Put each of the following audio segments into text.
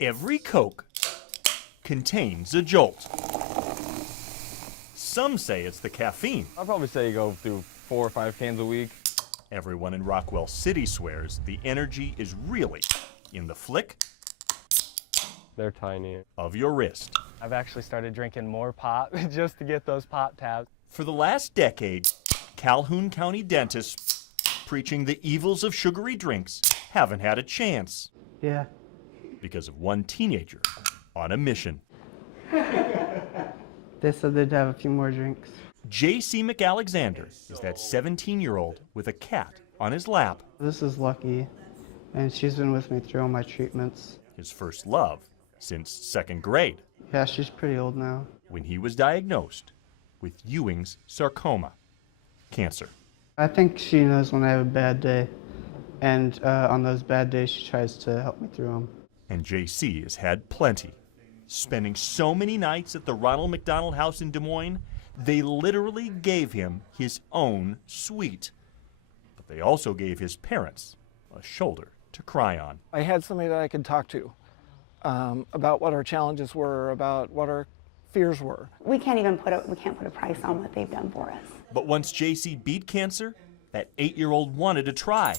Every Coke contains a jolt. Some say it's the caffeine. I'll probably say you go through 4 or 5 cans a week. Everyone in Rockwell City swears the energy is really in the flick They're tiny. of your wrist. I've actually started drinking more pop just to get those pop tabs. For the last decade, Calhoun County dentists preaching the evils of sugary drinks haven't had a chance. Yeah. Because of one teenager on a mission. They said they'd have a few more drinks. Jacy McAlexander is that 17-year-old with a cat on his lap. This is Lucky, and she's been with me through all my treatments. His first love since 2nd grade, Yeah, she's pretty old now. when he was diagnosed with Ewing's sarcoma, cancer. I think she knows when I have a bad day, and on those bad days she tries to help me through them. And JC has had plenty, spending so many nights at the Ronald McDonald House in Des Moines, they literally gave him his own suite. But they also gave his parents a shoulder to cry on. I had somebody that I could talk to about what our challenges were, about what our fears were. We can't put a price on what they've done for us. But once JC beat cancer, that 8-year-old wanted to try,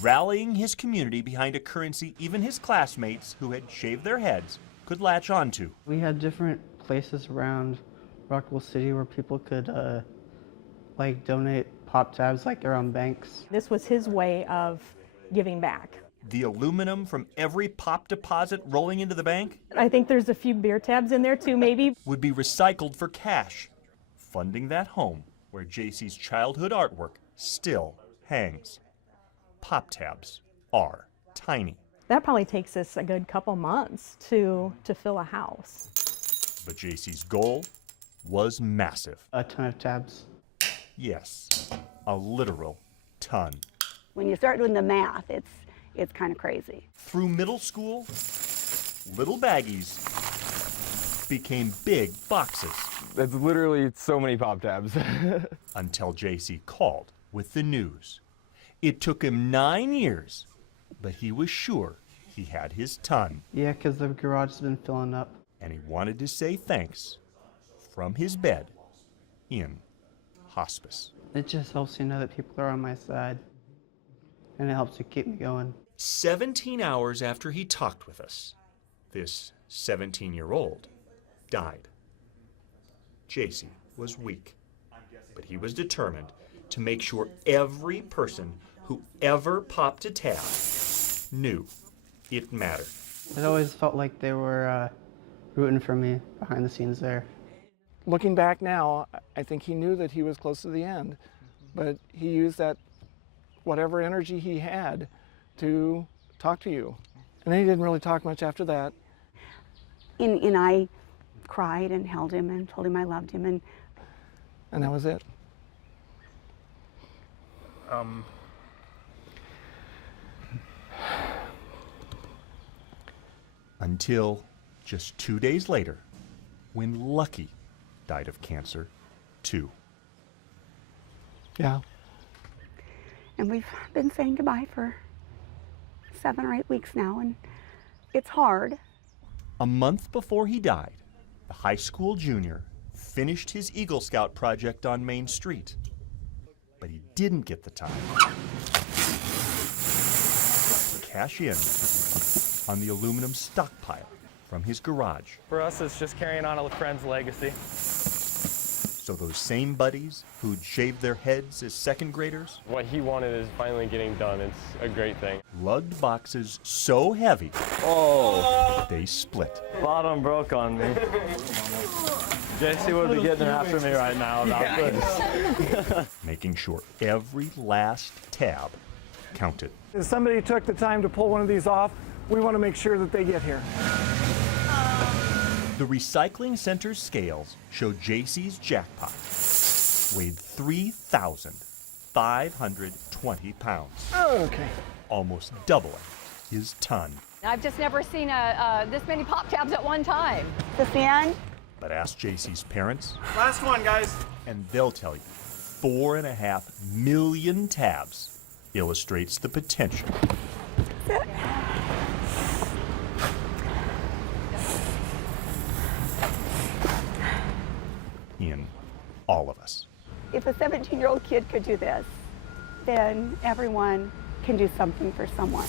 rallying his community behind a currency even his classmates who had shaved their heads could latch onto. We had different places around Rockwell City where people could like donate pop tabs, like around banks. This was his way of giving back. The aluminum from every pop deposit rolling into the bank I think there's a few beer tabs in there too, maybe. would be recycled for cash, funding that home where JC's childhood artwork still hangs. Pop tabs are tiny, That probably takes us a good couple months to fill a house. but JC's goal was massive. A ton of tabs. Yes, a literal ton. When you start doing the math, it's kind of crazy. Through middle school, little baggies became big boxes It's literally so many pop tabs. until JC called with the news. It took him 9 years, but he was sure he had his ton, Yeah, because the garage has been filling up. and he wanted to say thanks from his bed in hospice. It just helps you know that people are on my side, and it helps to keep me going. 17 hours after he talked with us, this 17-year-old died. JC was weak, but he was determined to make sure every person who ever popped a tab knew it mattered. It always felt like they were rooting for me behind the scenes there. Looking back now, I think he knew that he was close to the end, but he used that whatever energy he had to talk to you. And then he didn't really talk much after that. And I cried and held him and told him I loved him. And that was it. Until just 2 days later, when Lucky died of cancer, too. Yeah. And we've been saying goodbye for 7 or 8 weeks now, and it's hard. A month before he died, the high school junior finished his Eagle Scout project on Main Street. But he didn't get the time to cash in on the aluminum stockpile from his garage. For us, it's just carrying on a friend's legacy. So those same buddies who'd shaved their heads as 2nd graders What he wanted is finally getting done. It's a great thing. lugged boxes so heavy Oh, they split. Bottom broke on me. JC would be getting after me right now about this. Making sure every last tab counted. If somebody took the time to pull one of these off, we want to make sure that they get here. The recycling center's scales showed JC's jackpot weighed 3,520 pounds, Okay. almost doubling his ton. I've just never seen this many pop tabs at one time. Is this the end? But ask JC's parents, Last one, guys. and they'll tell you 4.5 million tabs illustrates the potential in all of us. If a 17-year-old kid could do this, then everyone can do something for someone.